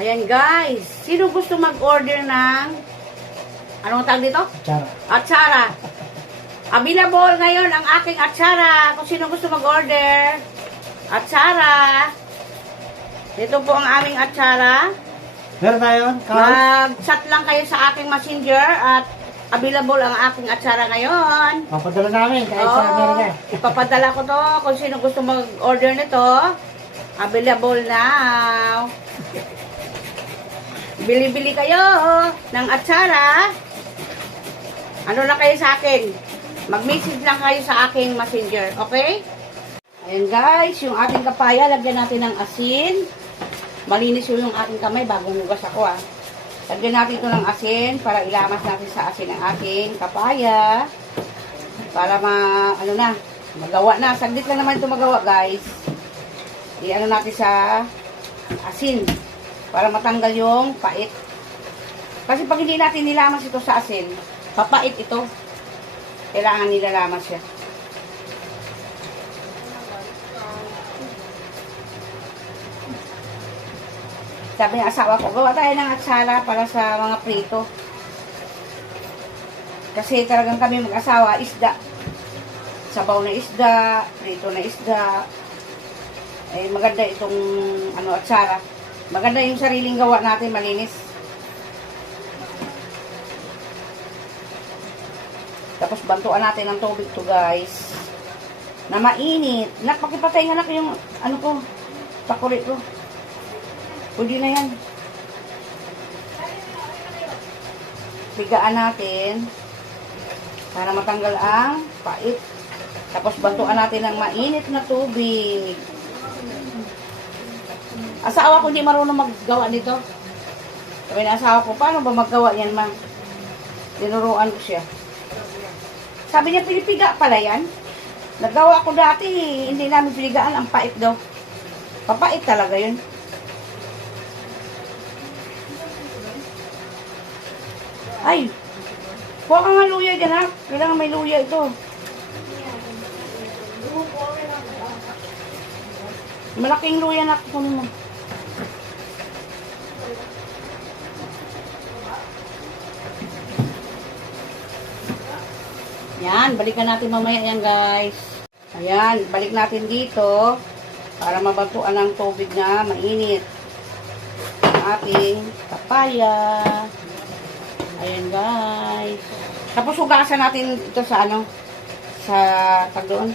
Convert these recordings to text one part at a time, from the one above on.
Ayan guys, sino gusto mag-order ng anong tawag dito? Chara. Atsara. Available ngayon ang aking atsara. Kung sino gusto mag-order, atsara. Ito po ang aming atsara. Meron tayo? Mag-chat lang kayo sa aking messenger at available ang aking atsara ngayon. Papadala namin kahit sa Oo, Amerika. ipapadala ko to kung sino gusto mag-order nito. Available now. Bili-bili kayo ng atsara. Ano lang kayo sa akin? Mag-message lang kayo sa aking messenger, okay? Ayan guys, yung ating kapaya, lagyan natin ng asin. Malinis yun yung aking kamay bago hugas ako ah. Lagyan natin ito ng asin para ilamas natin sa asin ang ating kapaya. Para ma, ano na, magawa na. Saglit lang naman ito magawa guys. I-ano natin sa asin. Para matanggal yung pait. Kasi pag hindi natin nilamas ito sa asin, papait ito. Kailangan nilalamas siya. Sabi ng asawa ko, gawa tayo ng atsara para sa mga prito. Kasi talagang kami mag-asawa, isda. Sabaw na isda, prito na isda. Eh, maganda itong ano, atsara. Maganda yung sariling gawa natin, malinis. Tapos bantuan natin ng tubig to guys. Na mainit. Nak, pakipatay nga nak yung ano ko, pakuri ko. Pwede na yan. Pigaan natin para matanggal ang pait. Tapos bantuan natin ng mainit na tubig. Asawa ko hindi marunong maggawa nito. Sabi na asawa ko, paano ba maggawa yan, ma? Tinuruan ko siya. Sabi niya, pinipiga pala yan. Nagawa ko dati, hindi namin pinigaan, ang pait daw. Papait talaga yun. Ay, kuha ka nga luya dyan. Kailangan may luya ito. Malaking luya na kunin mo. Yan, balikan natin mamaya yan guys. Ayan, balik natin dito para mabantuan ng tubig na mainit. Ang ating papaya. Ayan guys. Tapos hugasan natin ito sa ano, sa tag doon,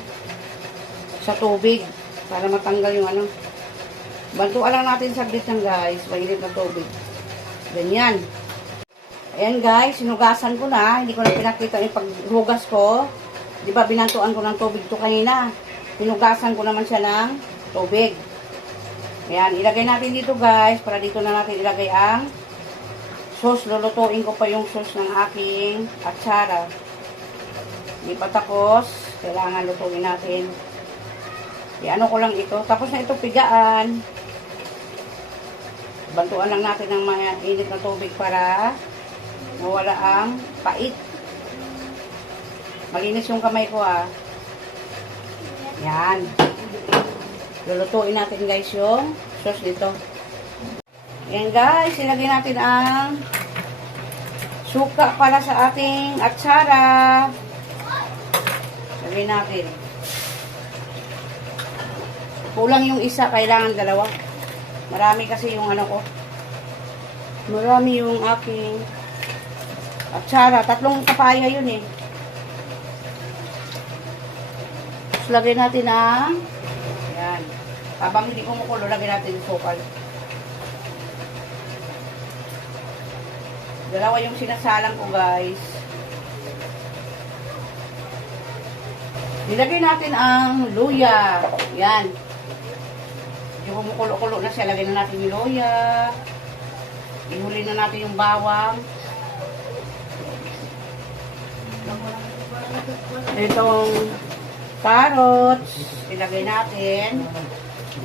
sa tubig para matanggal yung ano. Bantuan lang natin saglit lang guys, mainit na tubig. Ganyan. Ayan guys, sinugasan ko na. Hindi ko na pinakita yung paghugas ko. Di ba, binantuan ko ng tubig to kanina. Sinugasan ko naman siya ng tubig. Ayan, ilagay natin dito guys, para dito na natin ilagay ang sauce. Lulutuin ko pa yung sauce ng aking atsara. Hindi pa tapos. Kailangan lutuin natin. I-ano ko lang ito. Tapos na ito pigaan. Bantuan lang natin ng mga init na tubig para mawala ang pait. Malinis yung kamay ko ah. Yan. Lulutuin natin guys yung sauce nito. Yan guys, ilagay natin ang suka para sa ating atsara. Lagay natin. Kulang yung isa, kailangan dalawa. Marami kasi yung ano ko. Marami yung aking atsara. Tatlong papaya yun eh. Tapos natin ang yan. Habang hindi kumukulo, lagay natin yung sukal. Dalawa yung sinasalang ko guys. Nilagay natin ang luya. Yan. Yung kumukulo-kulo na siya, lagay na natin yung luya. Ihuli na natin yung bawang. Itong carrots, ilagay natin.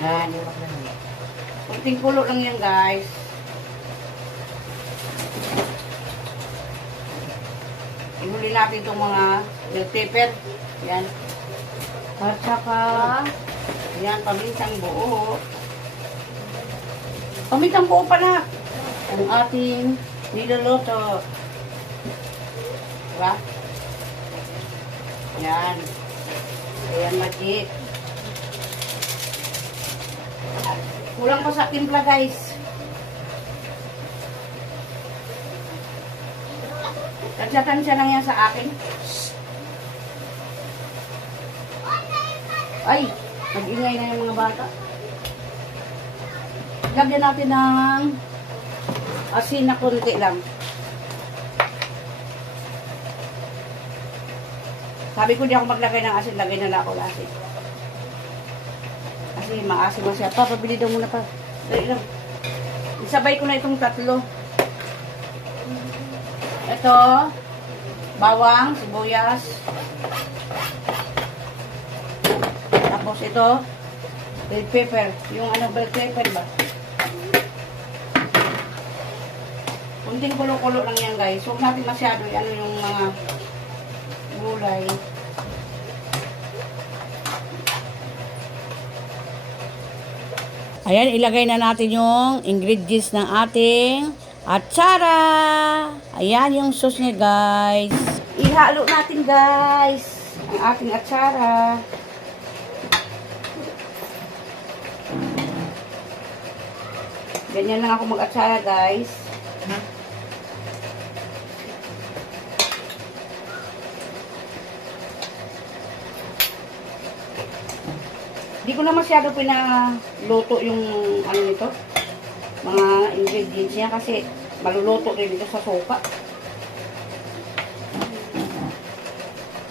Yan. Kunting kulo lang yan guys. Ihuli natin itong mga bell pepper. Yan. At saka, yan, paminsang buo. Pamitang buo pa na. Ang ating niluluto. Diba? Yan. Ayan, magic. Kulang pa sa timpla, guys. Tansya-tansya lang yan sa akin. Ay, nag-ingay na yung mga bata. Lagyan natin ng asin na konti lang. Sabi ko di ako maglagay ng asin, lagay na lang ako ng asin. Kasi maasim na siya. Pa, pabili daw muna pa. Dali lang. Isabay ko na itong tatlo. Ito, bawang, sibuyas. Tapos ito, bell pepper. Yung ano, bell pepper ba? Kunting kulo-kulo lang yan guys. Huwag natin masyado ano yung mga gulay. Ayan, ilagay na natin yung ingredients ng ating atsara. Ayan yung sauce niya, guys. Ihalo natin, guys, ang ating atsara. Ganyan lang ako mag-atsara, guys. Hindi ko na masyado pinaluto yung ano nito, mga ingredients niya kasi maluluto rin ito sa sopa.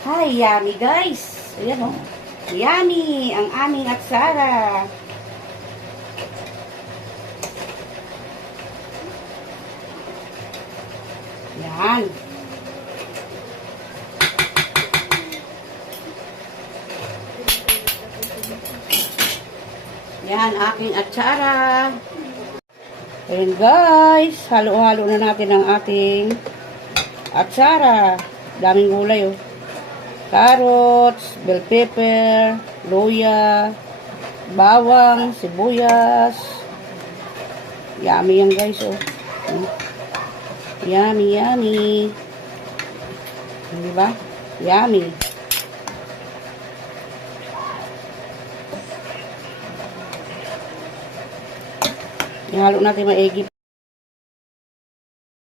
Hi, yummy guys! Ayan oh. Yummy! Ang aming atsara. Yan. Yan, aking atsara. Ayan guys, halo-halo na natin ang ating atsara. Daming gulay oh. Carrots, bell pepper, luya, bawang, sibuyas. Yummy yan guys oh. Hmm. Yummy, yummy. Di ba? Yummy. Ihalo natin maigi